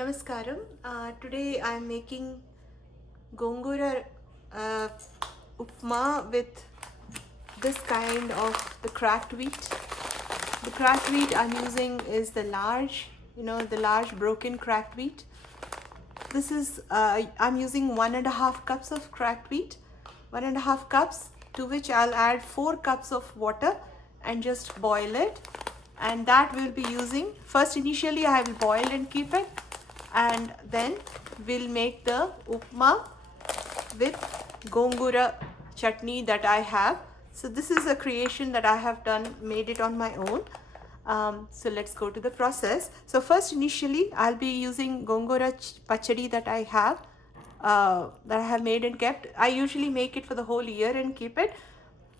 Namaskaram. Today I am making Gongura uh, upma with this kind of the cracked wheat. The cracked wheat I'm using is the large, the large broken cracked wheat. This is, I'm using 1.5 cups of cracked wheat, 1.5 cups, to which I'll add 4 cups of water and just boil it. And that we'll be using, first initially I will boil and keep it, and then we'll make the upma with Gongura chutney that I have. So this is a creation that I have done, made it on my own. So let's go to the process. So first initially I'll be using Gongura pachadi that I have made and kept. I usually make it for the whole year and keep it.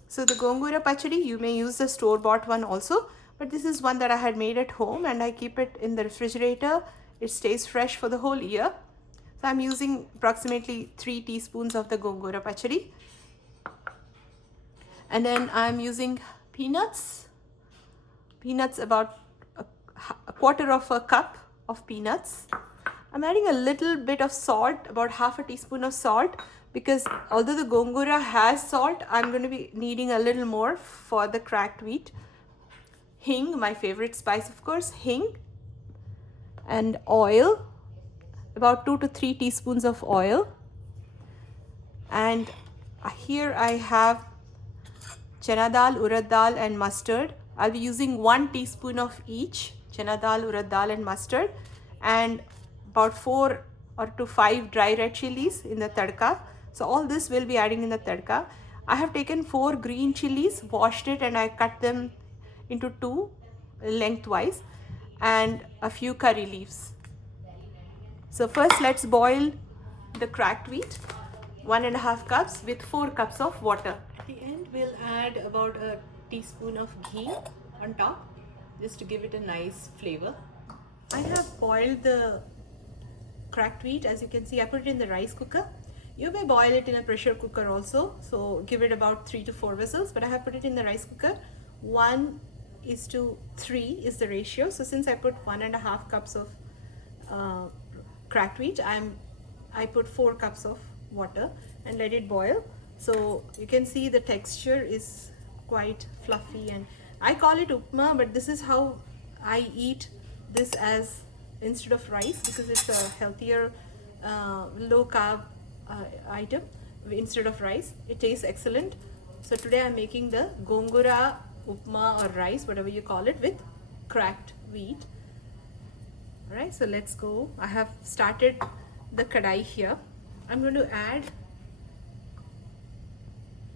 So the Gongura pachadi, you may use the store-bought one also, but this is one that I had made at home and I keep it in the refrigerator. It stays fresh for the whole year. So I'm using approximately 3 teaspoons of the Gongura pachadi. And then I'm using peanuts. Peanuts, about a quarter of a cup of peanuts. I'm adding a little bit of salt, about half a teaspoon of salt, because although the Gongura has salt, I'm going to be needing a little more for the cracked wheat. Hing, my favorite spice, of course, hing. And oil, about 2 to 3 teaspoons of oil. And here I have chana dal, urad dal and mustard. I'll be using 1 teaspoon of each, chana dal, urad dal and mustard, and about 4 or to 5 dry red chilies in the tadka. So all this will be adding in the tadka. I have taken 4 green chilies, washed it, and I cut them into 2 lengthwise, and a few curry leaves. So first let's boil the cracked wheat, 1.5 cups with 4 cups of water. At the end we'll add about a teaspoon of ghee on top, just to give it a nice flavor. I have boiled the cracked wheat. As you can see, I put it in the rice cooker. You may boil it in a pressure cooker also, so give it about 3 to 4 whistles, but I have put it in the rice cooker. 1:3 is the ratio. So since I put 1.5 cups of cracked wheat, I put 4 cups of water and let it boil. So you can see the texture is quite fluffy, and I call it upma, but this is how I eat this as instead of rice, because it's a healthier low carb item instead of rice. It tastes excellent. So today I'm making the Gongura upma or rice, whatever you call it, with cracked wheat. Alright, so let's go. I have started the kadai here. I'm going to add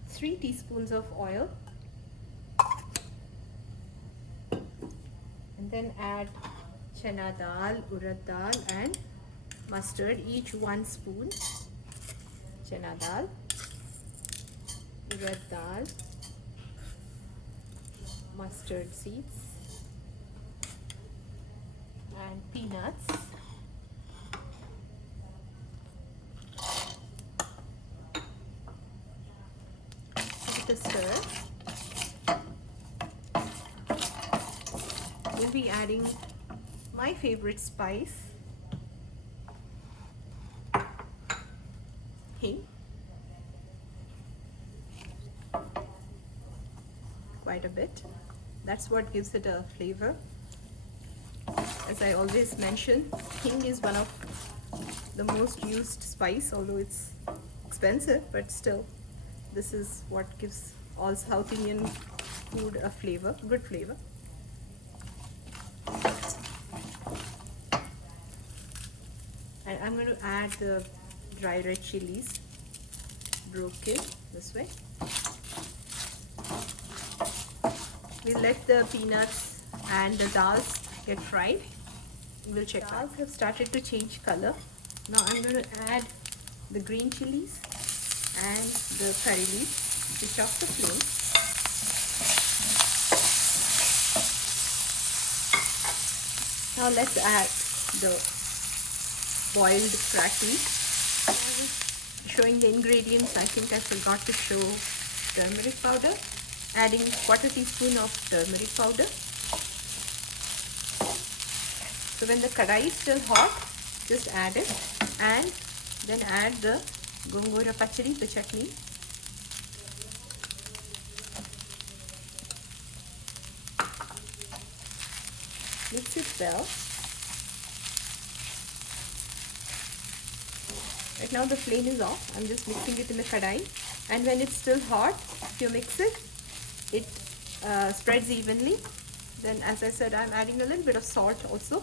3 teaspoons of oil, and then add chana dal, urad dal and mustard, each 1 spoon. Chana dal, urad dal, mustard seeds and peanuts. Give it a stir. We'll be adding my favorite spice, hing. Quite a bit. That's what gives it a flavor. As I always mention, hing is one of the most used spice, although it's expensive, but still this is what gives all South Indian food a flavor, good flavor. And I'm going to add the dry red chilies, broken this way. We'll let the peanuts and the dals get fried. We'll check. Dals have started to change color. Now I'm going to add the green chilies and the curry leaves. Switch off the flame. Now let's add the boiled cracked wheat. Showing the ingredients, I think I forgot to show turmeric powder. Adding 1/4 teaspoon of turmeric powder. So when the kadai is still hot, Just add it and then add the Gongura pachadi, the chutney. Mix it well. Right now the flame is off. I'm just mixing it in the kadai, and when it's still hot, if you mix it, it spreads evenly. Then, as I said, I'm adding a little bit of salt also.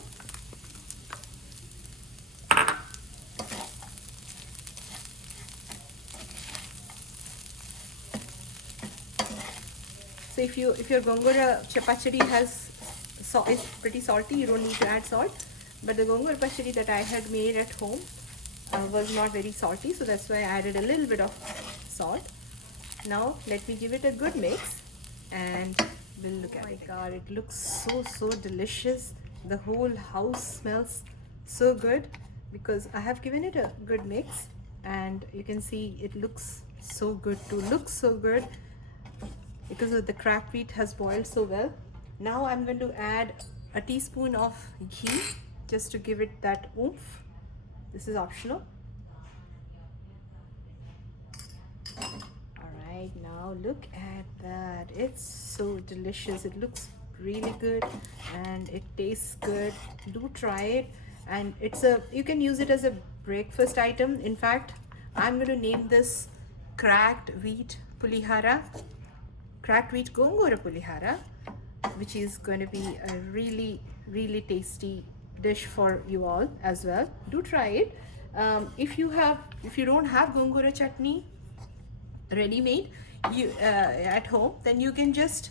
So if your Gongura pachadi is pretty salty, you don't need to add salt. But the Gongura pachadi that I had made at home was not very salty, so that's why I added a little bit of salt. Now let me give it a good mix, and we'll look at it. Oh my god, it looks so delicious. The whole house smells so good because I have given it a good mix, and you can see it looks so good too. Looks so good because of the crab wheat has boiled so well. Now I'm going to add a teaspoon of ghee just to give it that oomph. This is optional. Alright, now look at that. It's so delicious. It looks really good and it tastes good. Do try it. And you can use it as a breakfast item. In fact, I'm going to name this cracked wheat Pulihora, cracked wheat Gongura Pulihora, which is going to be a really tasty dish for you all as well. Do try it. If you don't have Gongura chutney ready-made at home, then you can just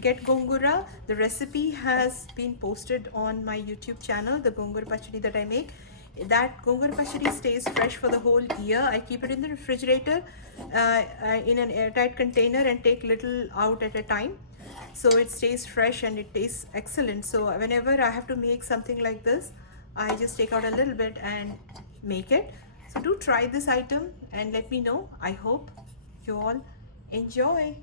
get Gongura. The recipe has been posted on my YouTube channel, the Gongura pachadi that I make. That Gongura pachadi stays fresh for the whole year. I keep it in the refrigerator in an airtight container and take little out at a time, so it stays fresh and it tastes excellent. So whenever I have to make something like this, I just take out a little bit and make it. So do try this item and let me know. I hope you all enjoy.